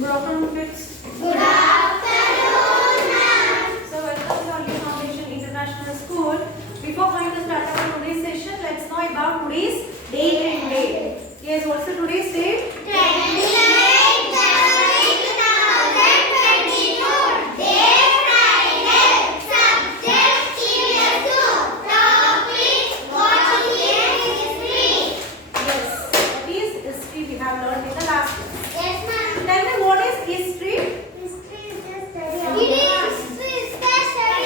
Good afternoon, kids. Good afternoon, ma'am. So, welcome to Early Foundation International School. Before going to start our today's session, let's know about today's date and date. Yes, what's the today's date? 28 January 2022. Day Friday. Subject Serial 2. Topic What is history? Yes, what is history we have learned in the last class. Yes, ma'am. Tell me what is history? History is the study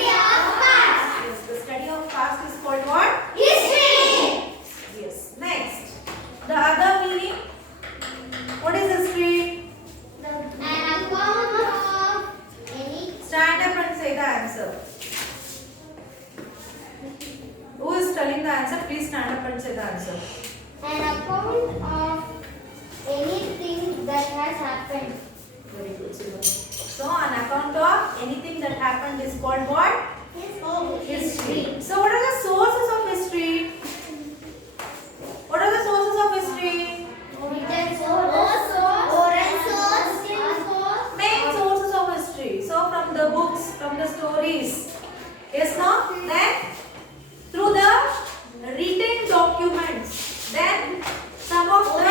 of past. Yes, the study of past is called what? History. Yes. Next, the other meaning. What is history? An account of any Stand up and say the answer. Who is telling the answer? Please stand up and say the answer. an account of anything that has happened. Very good, Siva. So, an account of anything that happened is called what? History. So, what are the sources of history? What are the sources of history? Written source, oral source, Main sources of history. So, from the books, from the stories. Yes, no? Then, through the written documents. Then, some of the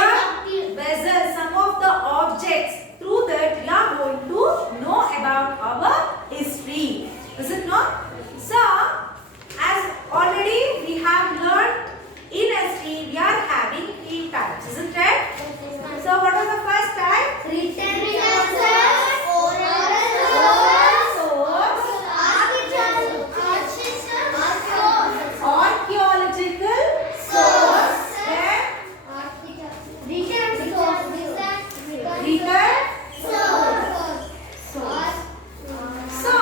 vessels, some of the objects. Through that, we are going to know about our history. Is it not? So, as already we have learned in history, we are having 3 types. Isn't it? So, what is the first type? written source, oral Source. Archaeological source. Then, written source. So,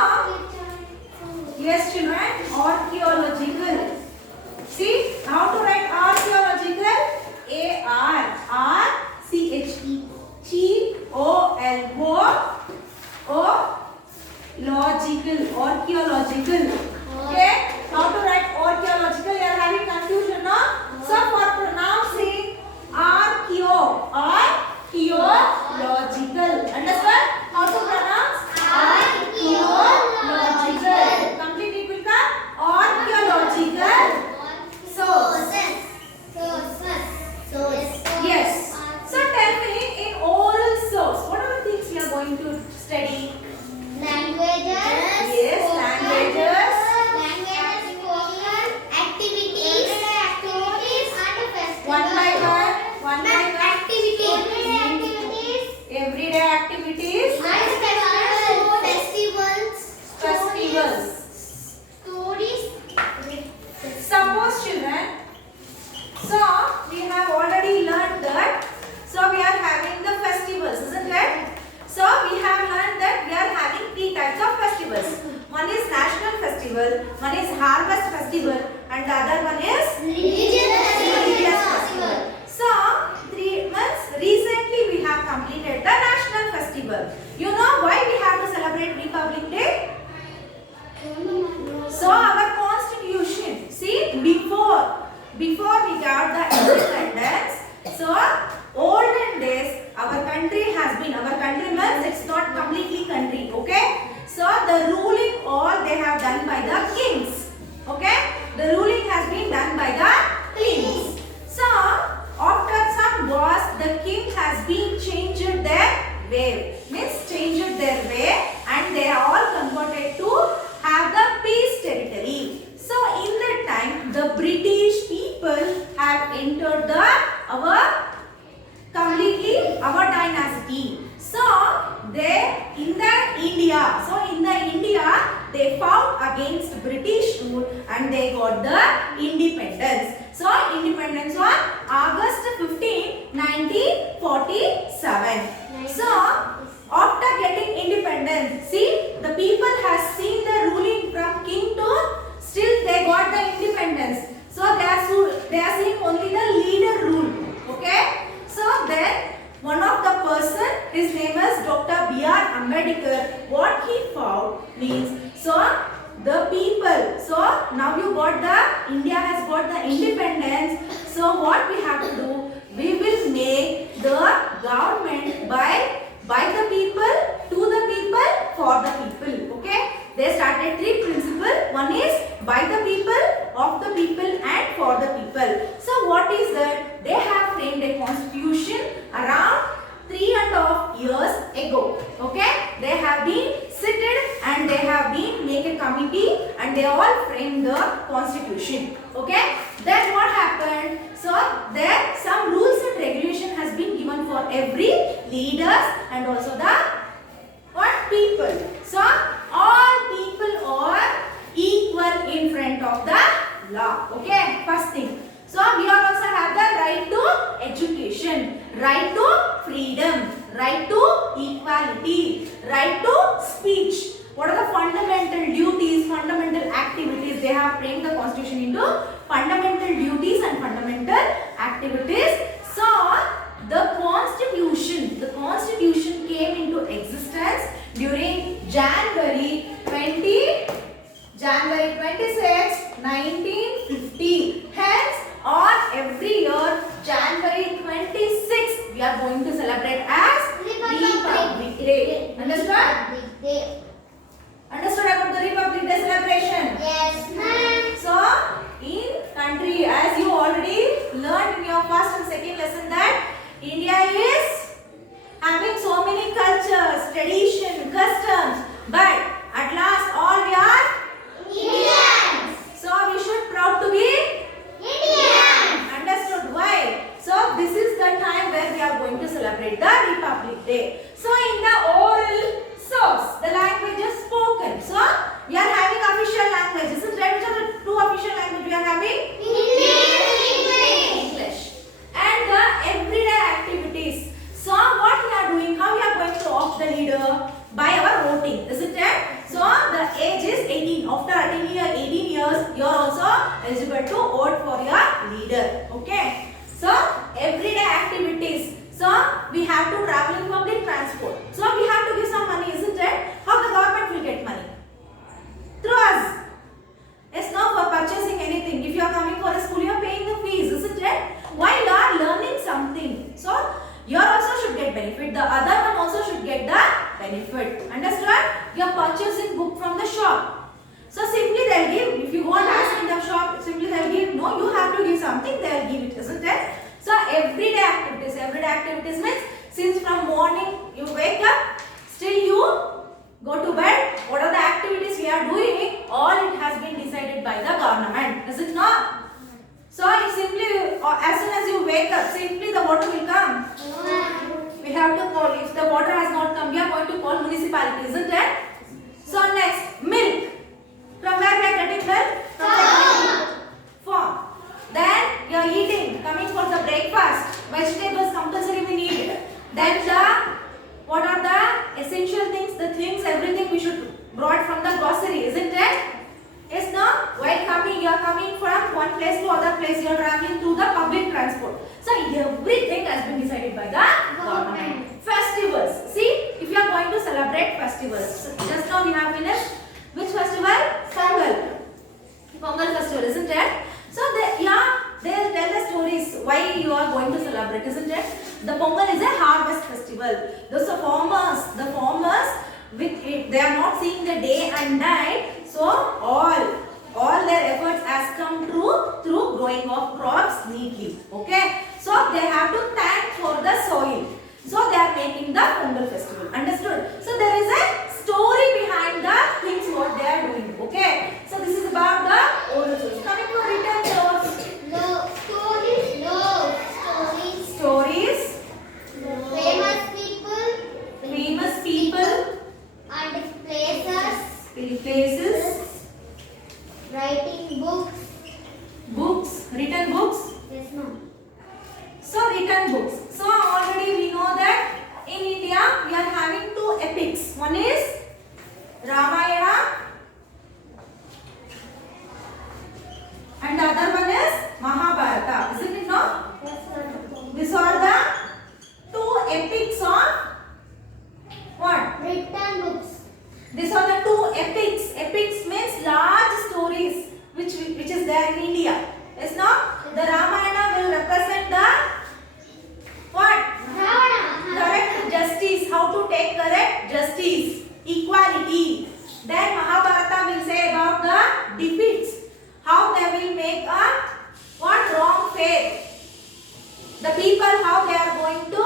yes, children, archaeological. See, how to write archaeological? A-R-C-H-E-G-O-L-O-O logical, archaeological. Okay, how to write archaeological? You are having confusion, no? So, for pronouncing archaeological. Understand? How to pronounce? Archaeological. Complete it will come archaeological source. Yes. So tell me, in oral source, what are the things we are going to study? Yes, languages. One by one. Everyday activities. Festivals. Suppose children. So we have already learned that. So we are having the festivals, isn't it? So we have learned that we are having 3 types of festivals. One is national festival, one is harvest festival, and the other one is religious festival. So 3 months recently we have completed the national festival. You know why we have to celebrate Republic Day? So our constitution, see, before we got the independence, so olden days our country means it's not completely country, okay? So the ruling all they have done by the kings, okay? The ruling has been done by the kings. So after some wars, the king has been changed their way, and they are all converted to have the peace territory. So in that time, the British people have entered our dynasty. So in the India they fought against British rule and they got the independence. So independence on August 15, 1947. So after getting independence, see, the people has seen the ruling from king to still they got the independence. So they are seeing only the leader rule. Okay. So then one of the person, his name is Dr. B.R. Ambedkar. What he found means, so the people, so now India has got the independence. So what we have to do? We will make the government by the people and they all framed the constitution. Okay. Then what happened? So there some rules and regulation has been given for every leaders and also the what people. So all people are equal in front of the law. Okay. First thing. So we also have the right to education, right to freedom, right to equality, right to speech. What are the fundamental duties, fundamental activities? They have framed the constitution into fundamental duties and fundamental activities. So the constitution came into existence during January 26, 1950. Hence, on every year, January 26, we are going to celebrate as Republic Day. Understood? Day. Understood about the Republic Day celebration? Yes, ma'am. So, in country, as you already learned in your first and second lesson that India is having so many cultures, tradition, customs, but at last all we are Indians. So we should proud to be Indians. understood why. So this is the time where we are going to celebrate the Republic Day. So in the oral source, the language is spoken. So we are having official languages. Isn't right? Which are the two official languages we are having? English. And the everyday activities. So what we are doing? How we are going to opt the leader? By our voting, isn't it? So the age is 18. After attaining 18 years, you are also eligible to vote for your leader. Okay. So everyday activities. So we have to travel in public transport. So we have to give some money, isn't it? How the government will get money? Through us. Yes, now for purchasing anything. If you are coming for a school, you are paying the fees, isn't it? Why you are learning something? So you also should get benefit. The other one also should get the benefit. Understand? You are purchasing book from the shop. So simply they will give. If you want to ask in the shop, simply they will give. No, you have to give something. They will give it, isn't it? So everyday activities. Everyday activities means since from morning you wake up, still you go to bed. What are the activities we are doing? All it has been decided by the government. Is it not? So if simply as soon as you wake up, simply the water will come. We have to call. If the water has not come, we are going to call municipality, isn't it? So next, milk. From where we are getting milk? Farm. Then you are eating, coming for the breakfast. Vegetables compulsory we need. Then what are the essential things? The things, everything we should brought from the grocery, isn't it? Yes, no? While coming, you are coming from one place to other place. You are traveling through the public transport. So everything has been decided by the government. Festivals. See, if you are going to celebrate festivals. So just now we have finished. Which festival? Pongal. Pongal festival, isn't it? So they'll tell the stories why you are going to celebrate, isn't it? The Pongal is a harvest festival. Those are the farmers with it, they are not seeing the day and night. So all their efforts has come through growing of crops neatly. Okay. So they have to thank for the soil. So they are making the Pongal festival. Understood? So there is a story behind the things what they are doing. Okay. So this is about the oral source. Coming to written source. Stories. Famous people. And Places. writing books. Books. Written books. Yes, ma'am. So written books. So already we know that in India we are having two epics. One is Ramayana and the other one is Mahabharata. Isn't it no? Yes, ma'am. These are the two epics of what? Written books. These are the two epics. Epics means large stories which is there in India. Yes, no? The Ramayana will represent the what? Correct justice. How to take correct justice. Equality. Then Mahabharata will say about the defeats. How they will make a what? Wrong faith. The people how they are going to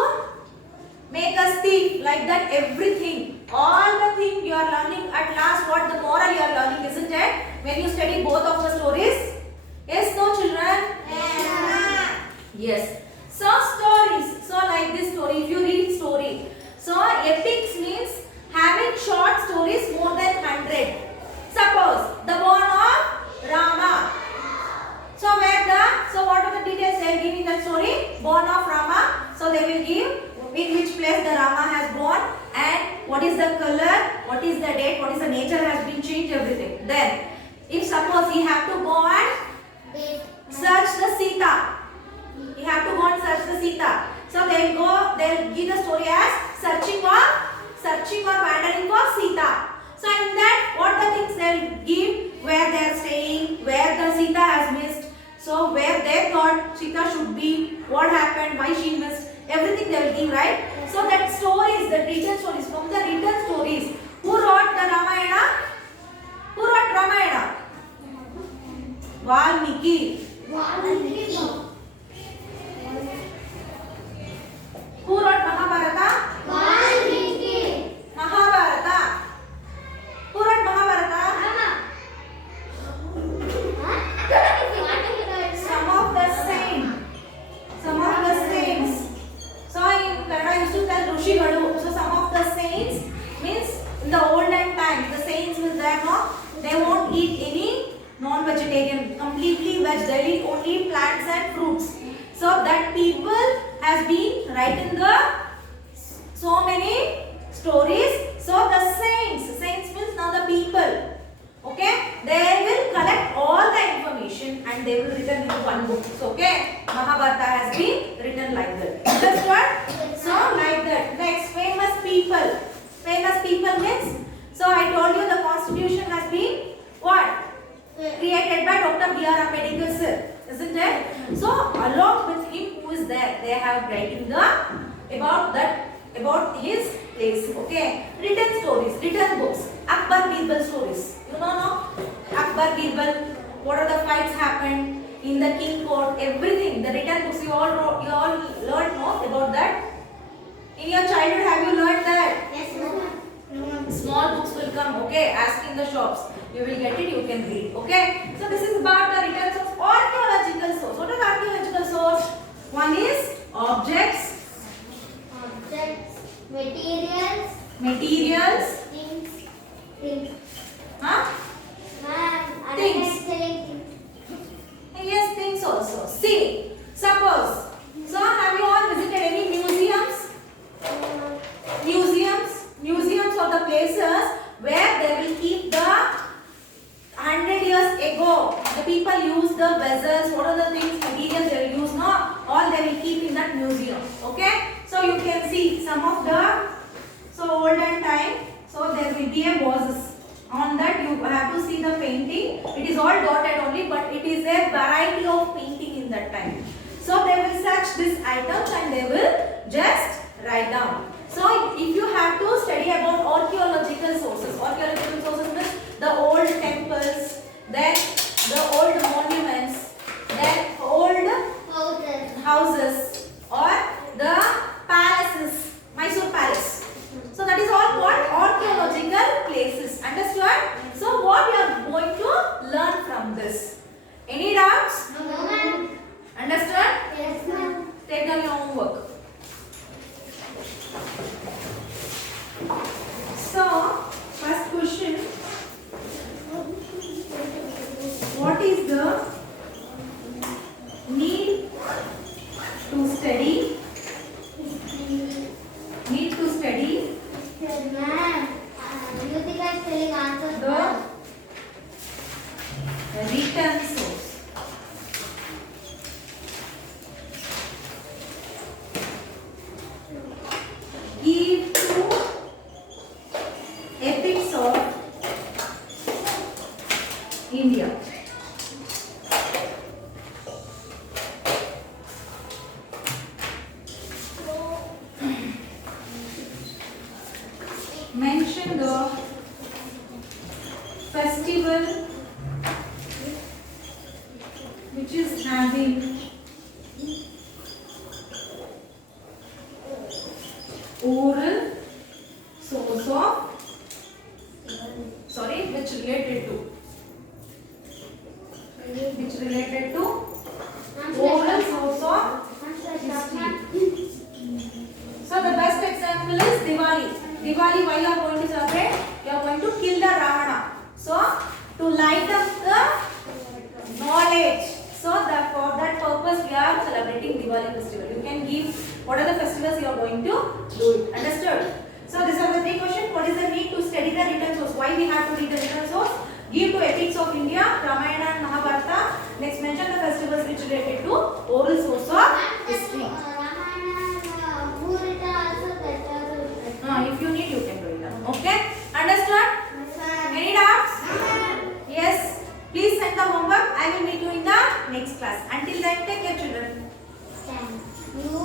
make us thief, like that everything. All the thing you are learning at last, what the moral you are learning, isn't it? when you study both of the stories? Yes, no children? Yes. So stories. So like this story, if you read story. So epics means having short stories more than 100. Suppose the born of Rama. So what are the details they will give in that story? Born of Rama. So they will give in which place the Rama has born and what is the color, what is the date, what is the nature has been changed, everything. Then if suppose he have to go and search the Sita. He have to go and search the Sita. So they will give the story as searching or wandering for Sita. So in that, what the things they will give, where they are staying, where the Sita has missed, so where they thought Sita should be, what happened, why she missed, everything they will give, right? So that stories, the written stories, from the written stories, who wrote the Ramayana? Who wrote Ramayana? Valmiki. Who wrote Mahabharata? Mahabharata. Who wrote Mahabharata? Some of the saints. So in Kannada used to tell Rushigalu. So some of the saints means in the olden times, the saints will there, no? They won't eat any non-vegetarian, completely veg. They eat only plants and fruits. So that people has been writing the so many stories. So the saints means now the people. Okay, they will collect all the information and they will written into one book. So okay, Mahabharata has been written like that. Understood? So like that. Next, famous people. Famous people means, so I told you the constitution has been what? Created by Dr. B.R. Ambedkar sir, isn't it? So along with him, who is there? They have writing about his place. Okay, written stories, written books. Akbar Birbal stories. You know, no? Akbar Birbal. What are the fights happened in the king court? Everything. The written books. You all learned no about that. In your childhood, have you learned that? Small books will come. Okay, ask in the shops. You will get it, you can read. Okay. So this is about the written source. Archaeological source. What is archaeological source? One is objects. Materials. Things. Huh? Things. Yes, things also. See, suppose. So have you all visited any museums? Museums are the places where they will keep the 100 years ago, the people use the vessels, what are the things, materials they will use, no? All they will keep in that museum. Okay? So you can see some of the, so olden time, so there will be a vases. On that you have to see the painting. It is all dotted only, but it is a variety of painting in that time. So they will search these items and they will just write down. So if you have to study about archaeological sources means the old temples, then the old monuments, then old houses or the palaces, Mysore Palace. So that is all called archaeological places. Understood? So what you are going to learn from this? Any doubts? No. Understood? Yes, ma'am. Take down your homework. So, first question. What is the need to study? Need to study Yes, ma'am. You think I'm telling answers? the written source. Give two epics of India. Mention the festival which is having oral source of, which related to which related to oral source of history. So the best example is Diwali. Diwali, why you are going to celebrate? You are going to kill the Ravana. So to light up the knowledge. So that for that purpose we are celebrating Diwali festival. You can give what are the festivals you are going to do it. Understood? So these are the three questions. What is the need to study the written source? Why we have to read the written source? Give to Epics of India, Ramayana and Mahabharata. Next mention the festivals which related to oral source of history. If you need, you can do it. Okay? Understood? Any doubts? Yes. Please send the homework. I will meet you in the next class. Until then, take care, children. Thank you.